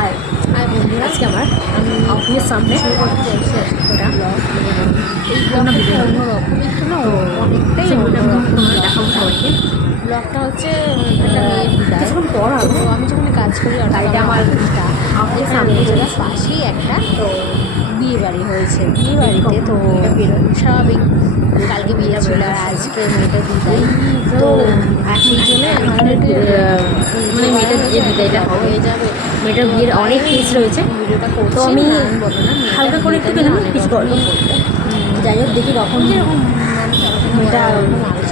আর বন্ধুরা আজকে আমি অফিসের সামনে শুরু করতে চাইছি একটা ব্লগ। এই ব্লগটা অন্যরকম, একটু না অনেকটাই দেখাবো সবাইকে। ব্লগটা হচ্ছে একটা মেয়ের বিদায়। কিছুক্ষণ পর তো আমি যেখানে কাজ করি অর্থাৎ আমার অফিসের সামনে জেলার পাশেই একটা তো বিয়ে বাড়ি হয়েছে। বিয়ে বাড়িতে তো স্বাভাবিক কালকে বিয়ে ছিল আর আজকে মেয়েটা বিদায়, তো সেই জন্য মানে মেয়েটার বিয়ে বিদায়টা হয়ে যাবে। মেয়েটার বিয়ের অনেক কেস রয়েছে, ভিডিওটা করছি। তো আমি বলো না হালকা করে একটু কিছু গল্প করতে, যাই হোক দেখি কখন যেরকম মেয়েটা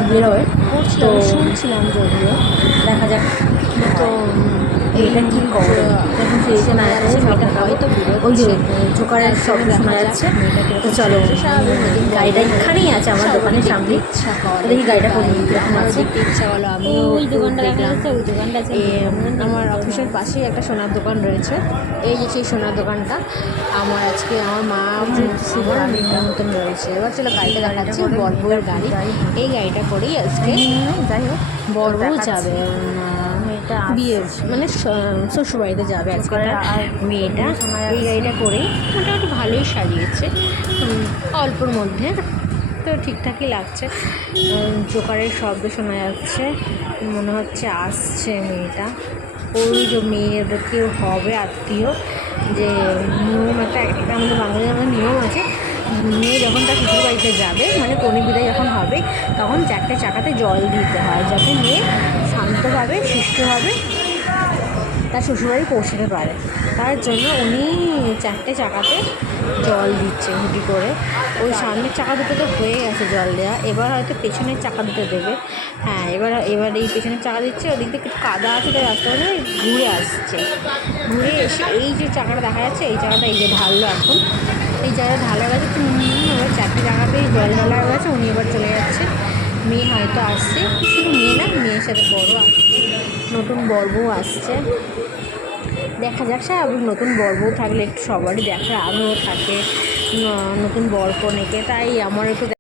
বিয়ের হয় তো শুনছিলাম, যদিও দেখা যাক। তো এটা কি করে যখন সেই শোনা যাচ্ছে মেয়েটা হয়তো ওই যে জোকারের শব্দ শোনা যাচ্ছে। তো চলো, গাড়িটা এখানেই আছে আমার দোকানের সামনে। দেখি গাড়িটা কোন রকম আছে, দেখতে ইচ্ছা হলো। আমি ওই দোকানটা দেখলাম, ওই দোকানটা আমার অফিসের পাশেই একটা সোনার দোকান রয়েছে। এই যে সেই সোনার দোকানটা আমার আজকে আমার মা মতন রয়েছে। এবার চলো গাড়িটা দেখাচ্ছি, বলবোর গাড়ি। এই গাড়িটা করেই আজকে যাই হোক বলবো যাবে বিয়ে, মানে শ্বশুরবাড়িতে যাবে আজকে তার মেয়েটা। এই গাড়িটা করেই মোটামুটি ভালোই সাজিয়েছে, অল্পর মধ্যে তো ঠিকঠাকই লাগছে। জোকারের শব্দ শোনা যাচ্ছে, মনে হচ্ছে আসছে মেয়েটা। ওই যে মেয়ের কেউ হবে আত্মীয়, যে নিয়ম একটা আমাদের বাঙালির আমাদের নিয়ম আছে, মেয়ে যখন তার শ্বশুর বাড়িতে যাবে মানে কনে বিদায় যখন হবে তখন 4টে চাকাতে জল দিতে হয়, যাতে মেয়ে শান্তভাবে সুষ্ঠুভাবে তার শ্বশুরবাড়ি পৌঁছাতে পারে। তার জন্য উনি 4টে চাকাতে জল দিচ্ছে হুটি করে। ওই সামনের চাকা দুটো তো হয়ে গেছে জল দেওয়া, এবার হয়তো পেছনের চাকা দুটো দেবে। হ্যাঁ, এবার এই পেছনের চাকা দিচ্ছে, ওদিক থেকে একটু কাদা আছে তাই রাস্তা মানে ঘুরে আসছে। ঘুরে এসে এই যে চাকাটা দেখা যাচ্ছে, এই চাকাটা এই যে ঢাললো, এখন এই জায়গায় ঢালা গেছে। এবার 4টে চাকাতেই জল ঢালা হয়ে গেছে, উনি এবার চলে যাচ্ছে। মেয়ে হয়তো আসছে, শুধু মেয়ে না, মেয়ের সাথে বড় আসছে, নতুন বরবউ আসছে। দেখা যাক, স্বাভাবিক নতুন বরবউ থাকলে একটু সবারই দেখার আগ্রহ থাকে নতুন বর কনেকে, তাই আমার একটু